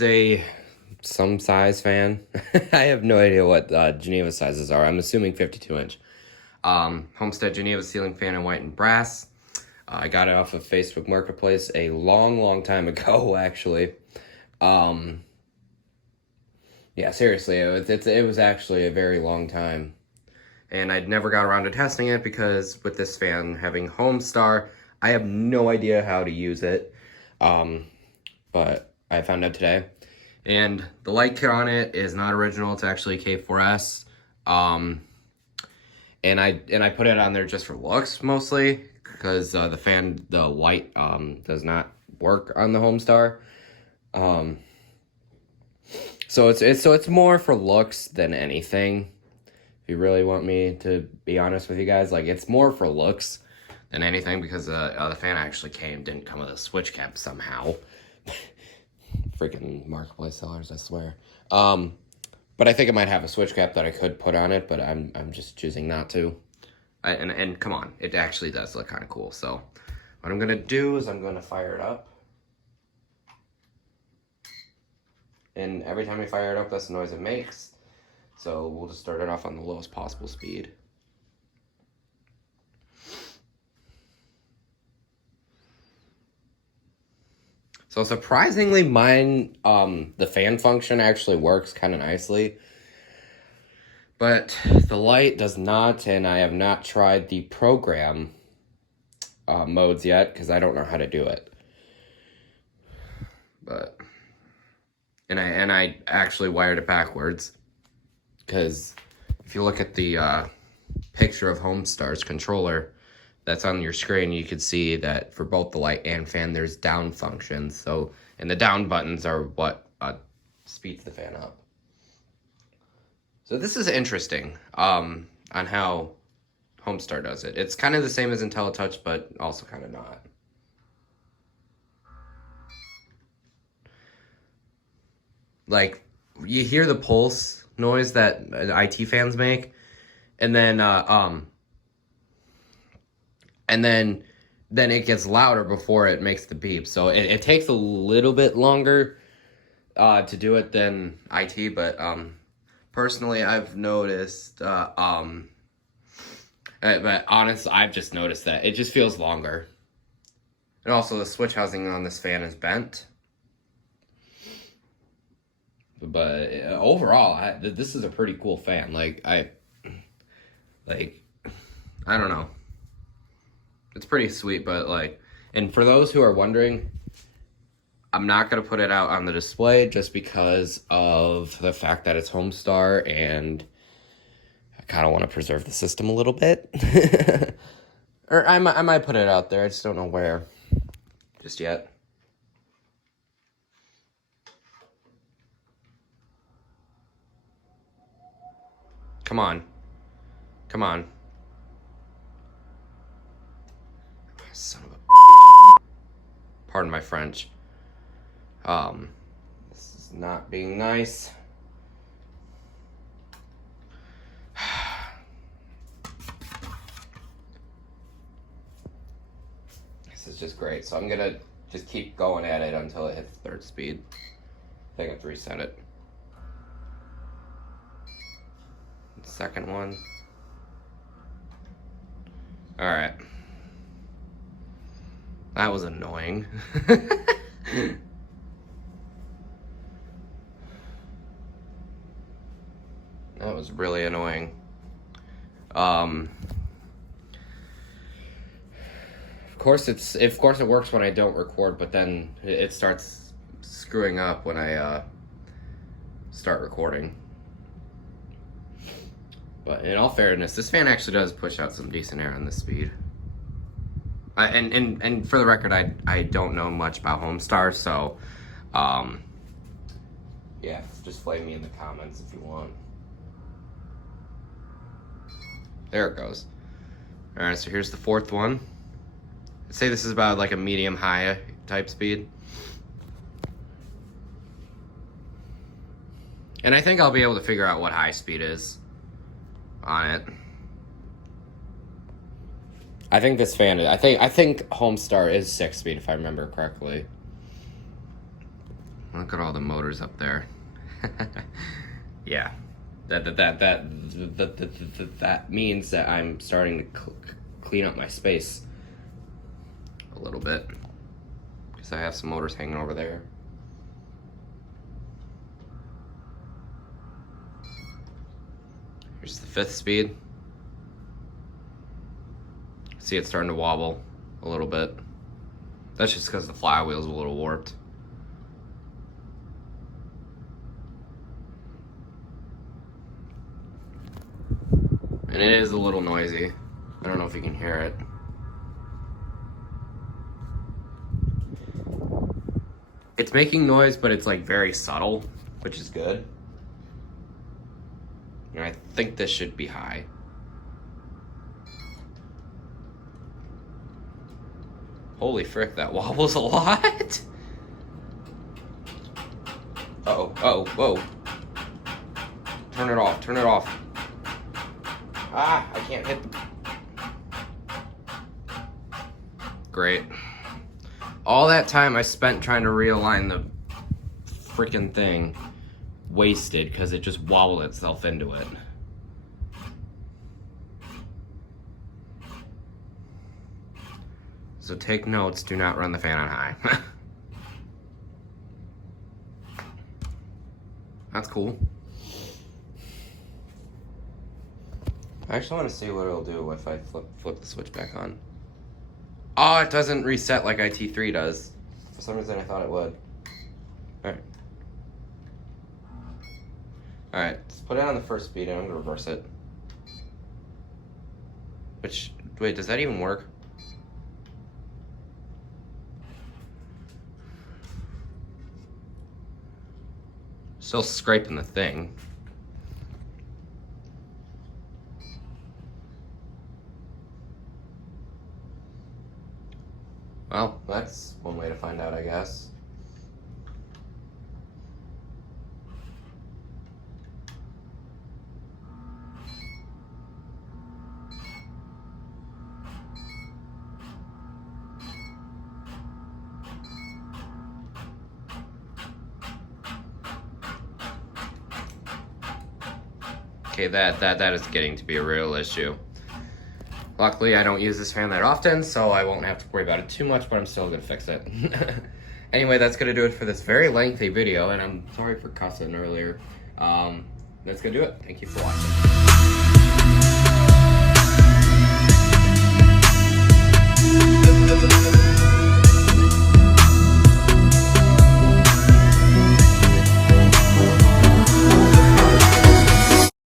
is some size fan. I have no idea what Geneva sizes are. I'm assuming 52 inch. Homestead Geneva ceiling fan in white and brass. I got it off of Facebook Marketplace a long time ago, actually. Yeah, seriously, it was actually a very long time. And I'd never got around to testing it because with this fan having Homestar, I have no idea how to use it. But I found out today. And the light kit on it is not original. It's actually K4S. And I put it on there just for looks mostly because the light does not work on the Homestar. So it's more for looks than anything. If you really want me to be honest with you guys, like it's more for looks than anything because the fan actually didn't come with a switch cap somehow. Freaking Marketplace sellers, I swear. But I think it might have a switch cap that I could put on it, but I'm just choosing not to. And come on, it actually does look kind of cool. So what I'm gonna do is I'm gonna fire it up. And every time we fire it up, that's the noise it makes. So we'll just start it off on the lowest possible speed. So surprisingly, mine, the fan function actually works kind of nicely. But the light does not, and I have not tried the program modes yet because I don't know how to do it. But, and I actually wired it backwards. Because if you look at the picture of Homestar's controller that's on your screen, you could see that for both the light and fan, there's down functions. So, and the down buttons are what speeds the fan up. So this is interesting on how Homestar does it. It's kind of the same as Intelli Touch, but also kind of not. Like, you hear the pulse noise that IT fans make, and then it gets louder before it makes the beep. So it takes a little bit longer to do it than IT, but personally I've noticed but honestly I've just noticed that it just feels longer. And also the switch housing on this fan is bent. But overall, this is a pretty cool fan. I don't know. It's pretty sweet, but and for those who are wondering, I'm not going to put it out on the display just because of the fact that it's Homestar, and I kind of want to preserve the system a little bit. Or I might put it out there. I just don't know where just yet. Come on. Come on. Son of a... Pardon my French. This is not being nice. This is just great. So I'm gonna just keep going at it until it hits third speed. I think I've reset it. Second one. All right. That was annoying. That was really annoying. Of course it works when I don't record, but then it starts screwing up when I start recording. But in all fairness, this fan actually does push out some decent air on this speed. And for the record, I don't know much about Homestar, so yeah, just flame me in the comments if you want. There it goes. All right, so here's the fourth one. I'd say this is about like a medium-high type speed. And I think I'll be able to figure out what high speed is on it. I think this fan I think Homestar is 6 speed if I remember correctly. Look at all the motors up there. Yeah, that means that I'm starting to clean up my space a little bit because I have some motors hanging over there. Here's the 5th speed. See, it's starting to wobble a little bit. That's just because the flywheel's a little warped. And it is a little noisy. I don't know if you can hear it. It's making noise, but it's like very subtle, which is good. And I think this should be high. Holy frick, that wobbles a lot. Uh-oh, uh-oh, whoa. Turn it off, turn it off. Ah, I can't hit the... Great. All that time I spent trying to realign the freaking thing wasted because it just wobbled itself into it. So take notes, do not run the fan on high. That's cool. I actually want to see what it'll do if I flip the switch back on. Oh, it doesn't reset like IT3 does. For some reason I thought it would. Alright. Alright, let's put it on the 1st speed and I'm gonna reverse it. Which, wait, does that even work? Still scraping the thing. Well, that's one way to find out, I guess. Okay, that is getting to be a real issue. Luckily, I don't use this fan that often, so I won't have to worry about it too much, but I'm still gonna fix it. Anyway, that's gonna do it for this very lengthy video, and I'm sorry for cussing earlier. That's gonna do it. Thank you for watching.